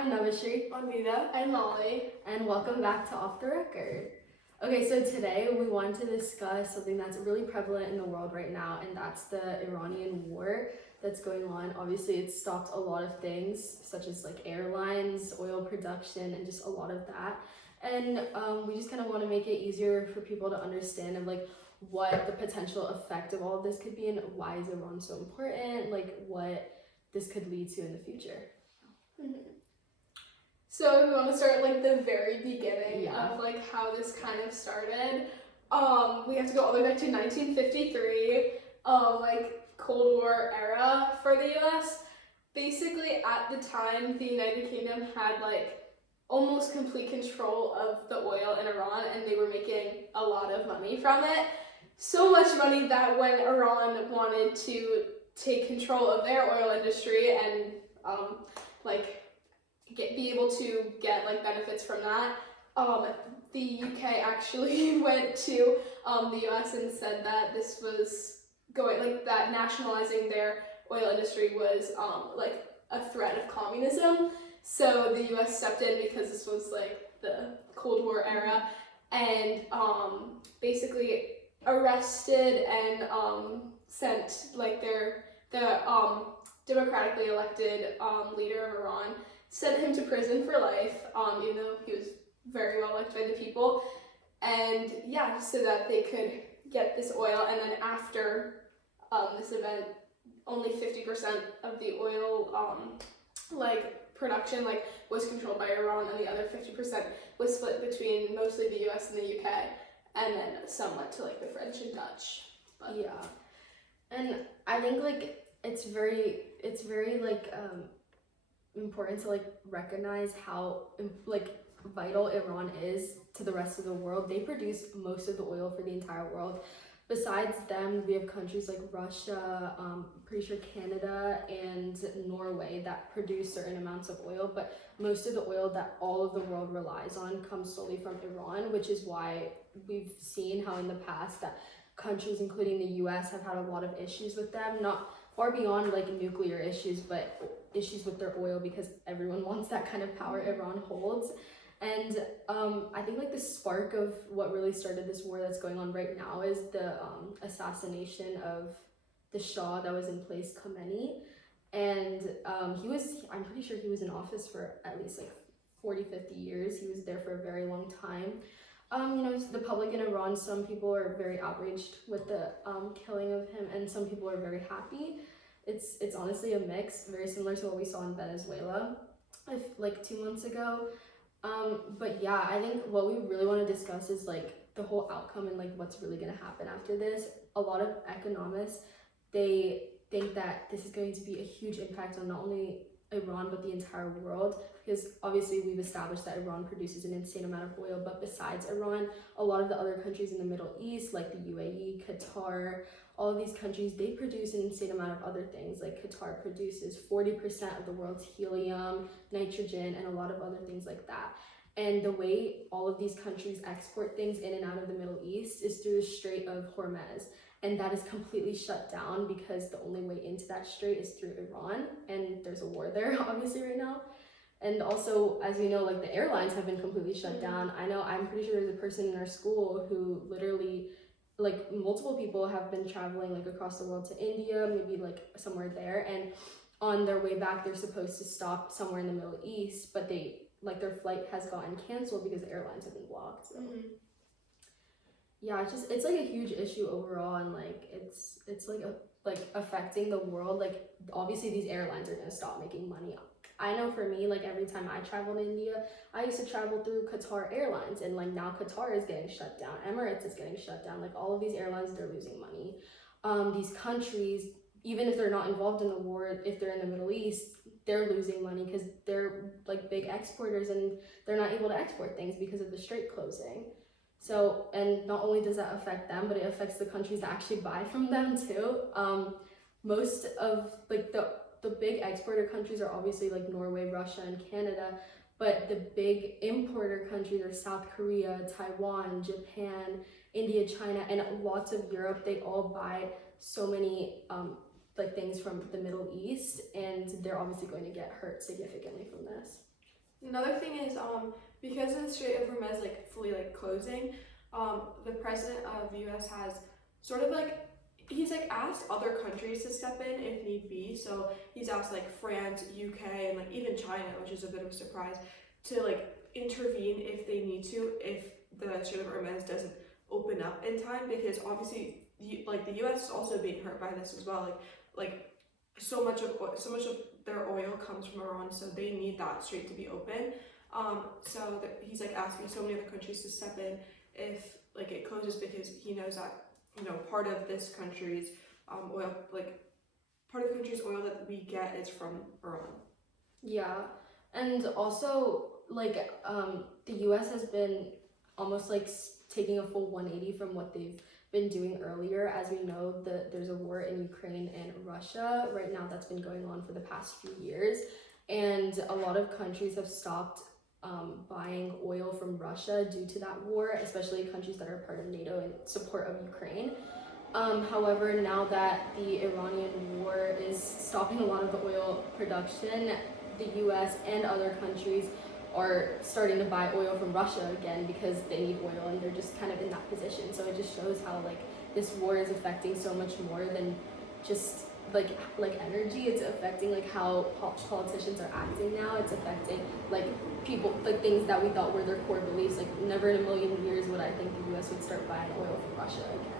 I'm Navashri. I'm Vida. And Molly. And welcome back to Off the Record. Okay, so today we want to discuss something that's really prevalent in the world right now, and that's the Iranian war that's going on. Obviously, it's stopped a lot of things, such as like airlines, oil production, and just a lot of that. And we just kind of want to make it easier for people to understand of like what the potential effect of all of this could be, and why is Iran so important, like what this could lead to in the future. So we want to start like the very beginning of like how this kind of started. We have to go all the way back to 1953, like Cold War era for the US. Basically at the time the United Kingdom had like almost complete control of the oil in Iran, and they were making a lot of money from it. So much money that when Iran wanted to take control of their oil industry and be able to get like benefits from that, the UK actually went to the US and said that this was going, like that nationalizing their oil industry was like a threat of communism. So the US stepped in because this was like the Cold War era, and basically arrested and sent like the democratically elected leader of Iran, sent him to prison for life, even though he was very well liked by the people, and so that they could get this oil. And then after this event, only 50% of the oil production was controlled by Iran, and the other 50% was split between mostly the US and the UK, and then some went to like the French and Dutch. But and I think like it's very important to like recognize how like vital Iran is to the rest of the world. They produce most of the oil for the entire world. Besides them, we have countries like Russia, pretty sure Canada and Norway that produce certain amounts of oil, but most of the oil that all of the world relies on comes solely from Iran, which is why we've seen how in the past that countries, including the US, have had a lot of issues with them, not far beyond like nuclear issues, but issues with their oil, because everyone wants that kind of power Iran holds. And I think like the spark of what really started this war that's going on right now is the assassination of the Shah that was in place, Khomeini. And I'm pretty sure he was in office for at least like 40-50 years. He was there for a very long time. The public in Iran, some people are very outraged with the killing of him, and some people are very happy. It's honestly a mix, very similar to what we saw in Venezuela like 2 months ago. But yeah, I think what we really want to discuss is like the whole outcome and like what's really going to happen after this. A lot of economists, they think that this is going to be a huge impact on not only Iran but the entire world, because obviously we've established that Iran produces an insane amount of oil, but besides Iran, a lot of the other countries in the Middle East like the UAE, Qatar, all of these countries, they produce an insane amount of other things. Like Qatar produces 40% of the world's helium, nitrogen, and a lot of other things like that. And the way all of these countries export things in and out of the Middle East is through the Strait of Hormuz. And that is completely shut down because the only way into that strait is through Iran. And there's a war there, obviously, right now. And also, as we know, like the airlines have been completely shut down. I'm pretty sure there's a person in our school who literally, like multiple people have been traveling like across the world to India, maybe like somewhere there, and on their way back they're supposed to stop somewhere in the Middle East, but their flight has gotten canceled because the airlines have been blocked. So it's like a huge issue overall, and like it's like affecting the world. Like obviously these airlines are going to stop making money. I know for me, like every time I travel to India, I used to travel through Qatar Airlines, and like now Qatar is getting shut down, Emirates is getting shut down, like all of these airlines, they're losing money. These countries, even if they're not involved in the war, if they're in the Middle East, they're losing money because they're like big exporters and they're not able to export things because of the strait closing. So, and not only does that affect them, but it affects the countries that actually buy from them too. Most of like the big exporter countries are obviously like Norway, Russia, and Canada, but the big importer countries are South Korea, Taiwan, Japan, India, China, and lots of Europe. They all buy so many like things from the Middle East, and they're obviously going to get hurt significantly from this. Another thing is because of the Strait of Hormuz like fully like closing, the president of the U.S. has sort of like he's like asked other countries to step in if need be. So he's asked like France, UK, and like even China, which is a bit of a surprise, to like intervene if they need to, if the Strait of Hormuz doesn't open up in time, because obviously like the U.S. is also being hurt by this as well. Like so much of their oil comes from Iran, so they need that strait to be open. So that he's like asking so many other countries to step in if like it closes, because he knows that part of this country's oil, like part of the country's oil that we get is from Iran. Yeah, and also like the U.S. has been almost like taking a full 180 from what they've been doing earlier. As we know, there's a war in Ukraine and Russia right now that's been going on for the past few years, and a lot of countries have stopped buying oil from Russia due to that war, especially countries that are part of NATO in support of Ukraine. However, now that the Iranian war is stopping a lot of the oil production, the US and other countries are starting to buy oil from Russia again because they need oil, and they're just kind of in that position. So it just shows how like this war is affecting so much more than just like energy. It's affecting like how politicians are acting now. It's affecting like people, like things that we thought were their core beliefs. Like never in a million years would I think the US would start buying oil from Russia again.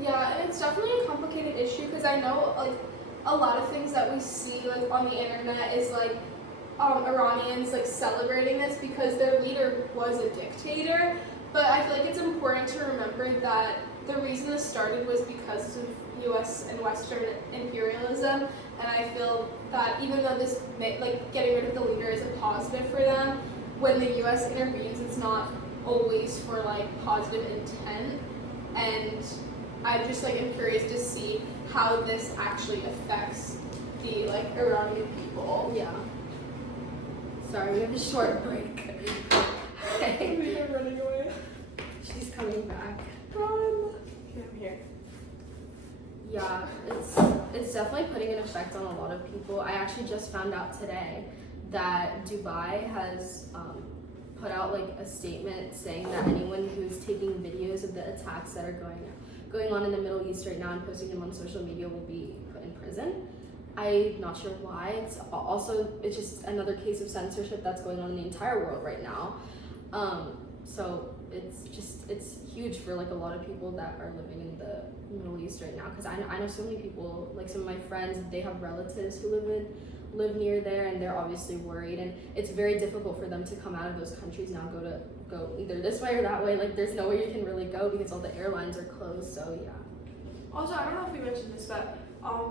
Yeah, and it's definitely a complicated issue because I know like a lot of things that we see like on the internet is like Iranians like celebrating this because their leader was a dictator, but I feel like it's important to remember that the reason this started was because of U.S. and Western imperialism, and I feel that even though this like getting rid of the leader is a positive for them, when the U.S. intervenes, it's not always for like positive intent, and I just like am curious to see how this actually affects the like Iranian people. Yeah. Sorry, we have a short break. They're running away. She's coming back. Run. Okay, I'm here. Yeah, it's definitely putting an effect on a lot of people. I actually just found out today that Dubai has put out like a statement saying that anyone who's taking videos of the attacks that are going on in the Middle East right now and posting them on social media will be put in prison. I'm not sure why. It's just another case of censorship that's going on in the entire world right now. So it's huge for like a lot of people that are living in the Middle East right now, because I know so many people, like some of my friends, they have relatives who live near there, and they're obviously worried, and it's very difficult for them to come out of those countries now, go either this way or that way. Like there's nowhere you can really go because all the airlines are closed. So yeah. Also, I don't know if we mentioned this, but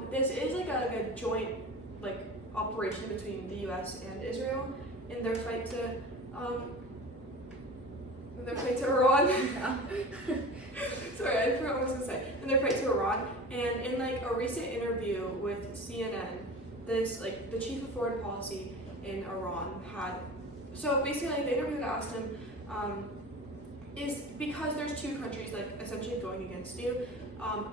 this is like a joint like operation between the U.S. and Israel in their fight to Iran. Sorry, I forgot what I was gonna say. In their fight to Iran, and in like a recent interview with CNN, this like the chief of foreign policy in Iran had. So basically, like, the interview asked him, is because there's two countries like essentially going against you.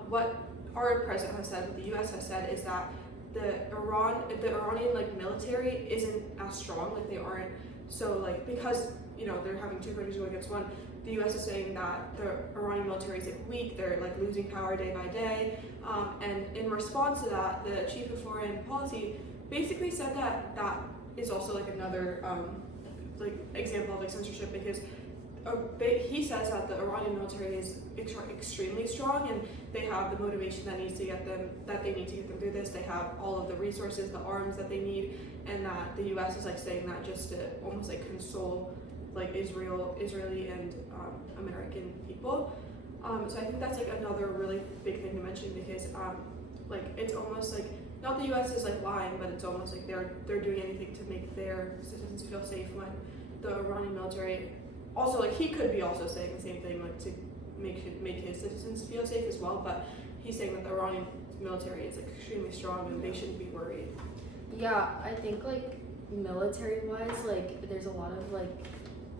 What our president has said, what the U.S. has said, is that the Iranian like military isn't as strong, like they aren't. So like because they're having two countries go against one, the U.S. is saying that the Iranian military is like weak, they're like losing power day by day, and in response to that, the chief of foreign policy basically said that that is also like another like example of like censorship, because he says that the Iranian military is extremely strong, and they have the motivation that they need to get them through this. They have all of the resources, the arms that they need, and that the U.S. is like saying that just to almost like console like Israeli and American people. So I think that's like another really big thing to mention, because like it's almost like not the U.S. is like lying, but it's almost like they're doing anything to make their citizens feel safe, when the Iranian military also, like, he could be also saying the same thing, like to make his citizens feel safe as well, but he's saying that the Iranian military is like extremely strong and they shouldn't be worried. Yeah, I think like military wise, like there's a lot of like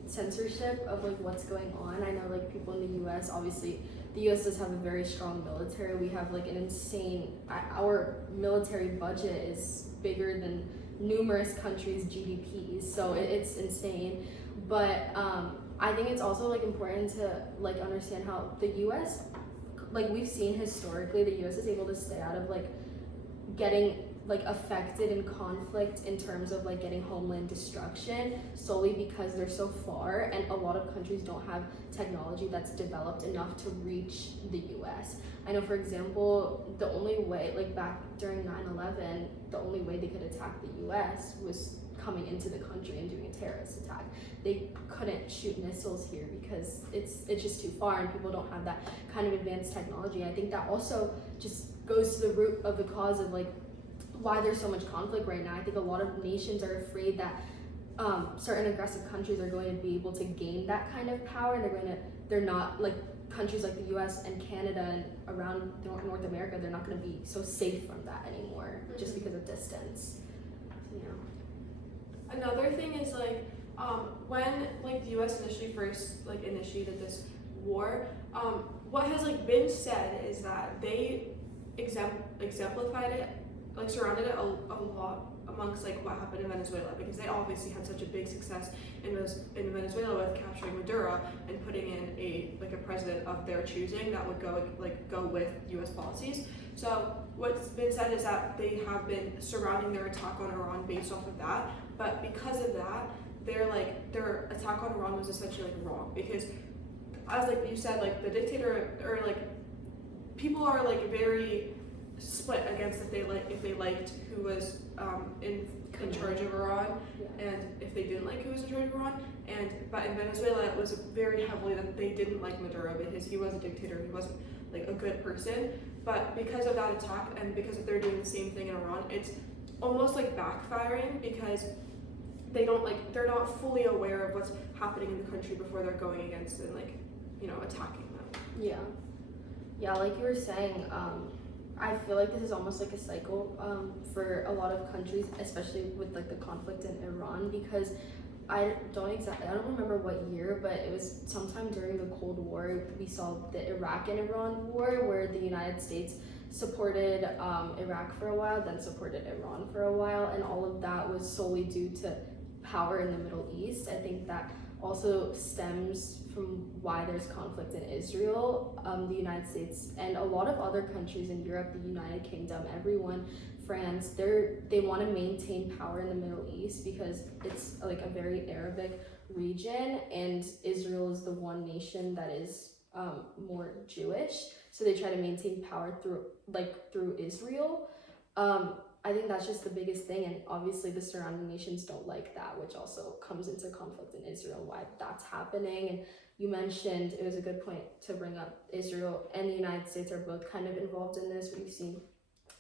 censorship of like what's going on. I know like people in the US, obviously the US does have a very strong military. We have like an insane, our military budget is bigger than numerous countries' GDPs. So it's insane. But I think it's also like important to like understand how the U.S. like we've seen historically, the U.S. is able to stay out of like getting like affected in conflict in terms of like getting homeland destruction solely because they're so far, and a lot of countries don't have technology that's developed enough to reach the US. I know, for example, the only way, like back during 9/11, the only way they could attack the US was coming into the country and doing a terrorist attack. They couldn't shoot missiles here because it's just too far, and people don't have that kind of advanced technology. I think that also just goes to the root of the cause of like why there's so much conflict right now. I think a lot of nations are afraid that certain aggressive countries are going to be able to gain that kind of power, and they're not like countries like the US and Canada and around North America, they're not going to be so safe from that anymore just because of distance. Yeah. Another thing is like when like the U.S. initially first like initiated this war, what has like been said is that they exemplified it, like surrounded it a lot amongst like what happened in Venezuela, because they obviously had such a big success in Venezuela with capturing Maduro and putting in a president of their choosing that would go with U.S. policies. So what's been said is that they have been surrounding their attack on Iran based off of that, but because of that, their attack on Iran was essentially like wrong, because as like you said, like the dictator or like people are like very split against if they liked who was in charge of Iran, Yeah. and if they didn't like who was in charge of Iran. But in Venezuela it was very heavily that they didn't like Maduro because he was a dictator, he wasn't like a good person. But because of that attack and because they're doing the same thing in Iran, it's almost like backfiring, because they're not fully aware of what's happening in the country before they're going against and attacking them. Yeah, like you were saying, I feel like this is almost like a cycle for a lot of countries, especially with like the conflict in Iran, because I don't remember what year, but it was sometime during the Cold War. We saw the Iraq and Iran war, where the United States supported Iraq for a while, then supported Iran for a while, and all of that was solely due to power in the Middle East. I think that also stems from why there's conflict in Israel. The United States and a lot of other countries in Europe, the United Kingdom, everyone, France, they want to maintain power in the Middle East because it's like a very Arabic region, and Israel is the one nation that is more Jewish, so they try to maintain power through Israel. I think that's just the biggest thing, and obviously the surrounding nations don't like that, which also comes into conflict in Israel, why that's happening. And you mentioned, it was a good point to bring up, Israel and the United States are both kind of involved in this. We've seen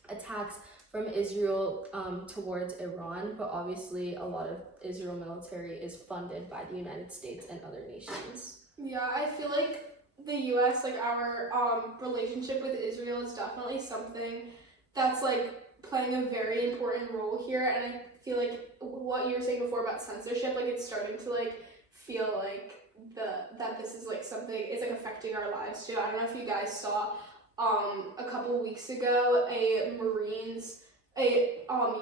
attacks from Israel towards Iran, but obviously a lot of Israel military is funded by the United States and other nations. Yeah, I feel like the U.S., like our relationship with Israel is definitely something that's like playing a very important role here. And I feel like what you were saying before about censorship, like it's starting to like feel like that this is like something, it's like affecting our lives too. I don't know if you guys saw a couple weeks ago a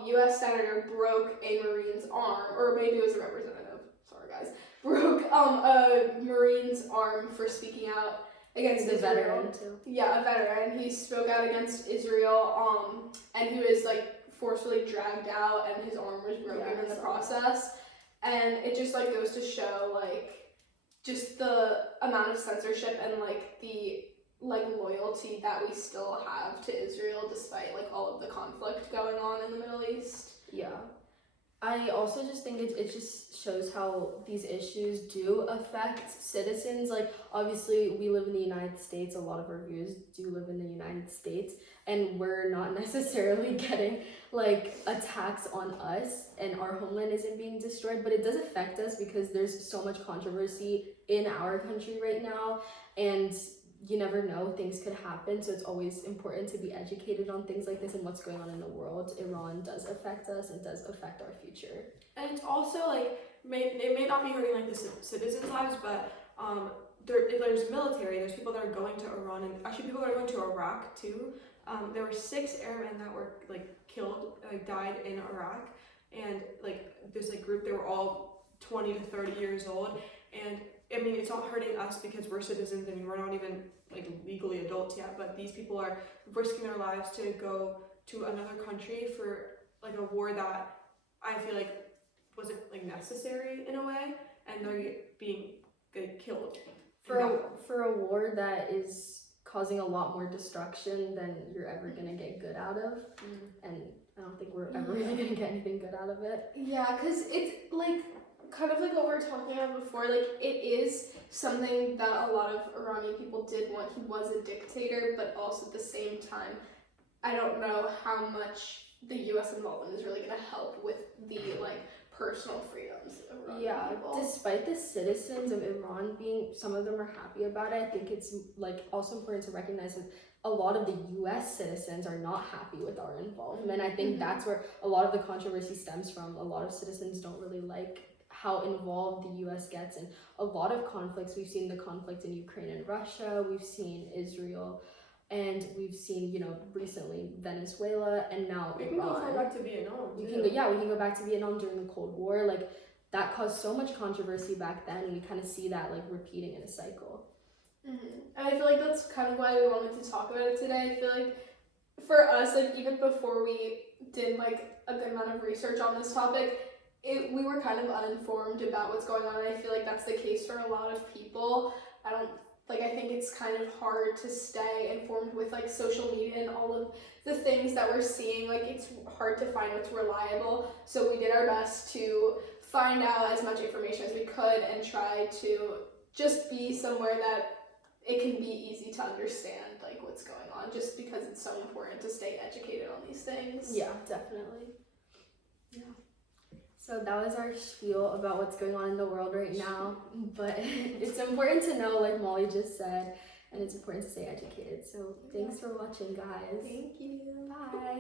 U.S. senator broke a Marine's arm, or maybe it was a representative, sorry guys, broke a Marine's arm for speaking out against The Israel. veteran too. Yeah, a veteran. He spoke out against Israel, and he was like forcefully dragged out, and his arm was broken in the process. And it just like goes to show like just the amount of censorship and like the like loyalty that we still have to Israel despite like all of the conflict going on in the Middle East. Yeah. I also just think it just shows how these issues do affect citizens. Like, obviously, we live in the United States. A lot of our viewers do live in the United States, and we're not necessarily getting, like, attacks on us, and our homeland isn't being destroyed, but it does affect us because there's so much controversy in our country right now, and you never know, things could happen, so it's always important to be educated on things like this and what's going on in the world. Iran does affect us and does affect our future. And it's also like, it may not be hurting like the citizens' lives, but there's military, there's people that are going to Iran, and actually people that are going to Iraq too. There were 6 airmen that were like killed, died in Iraq, and like this like group, they were all 20 to 30 years old, and I mean, it's not hurting us because we're citizens. I mean, we're not even like legally adults yet, but these people are risking their lives to go to another country for like a war that I feel like wasn't like necessary in a way, and they're being killed for a war that is causing a lot more destruction than you're ever gonna get good out of, and I don't think we're ever really gonna get anything good out of it. Yeah, because it's like kind of like what we were talking about before, like it is something that a lot of Iranian people did want. He was a dictator, but also at the same time, I don't know how much the US involvement is really going to help with the like personal freedoms of Iranian people. Despite the citizens of Iran being, some of them are happy about it, I think it's like also important to recognize that a lot of the US citizens are not happy with our involvement. I think that's where a lot of the controversy stems from. A lot of citizens don't really like how involved the US gets in a lot of conflicts. We've seen the conflict in Ukraine and Russia, we've seen Israel, and we've seen, you know, recently Venezuela, and now we Iran. can go back to Vietnam. We can go back to Vietnam during the Cold War. Like that caused so much controversy back then, and we kind of see that like repeating in a cycle. And I feel like that's kind of why we wanted to talk about it today. I feel like for us, like even before we did like a good amount of research on this topic, we were kind of uninformed about what's going on, and I feel like that's the case for a lot of people. I think it's kind of hard to stay informed with like social media and all of the things that we're seeing. Like it's hard to find what's reliable, so we did our best to find out as much information as we could and try to just be somewhere that it can be easy to understand like what's going on, just because it's so important to stay educated on these things. Yeah, definitely. Yeah. So that was our spiel about what's going on in the world right now, but it's important to know, like Molly just said, and it's important to stay educated. So thanks for watching, guys. Thank you. Bye.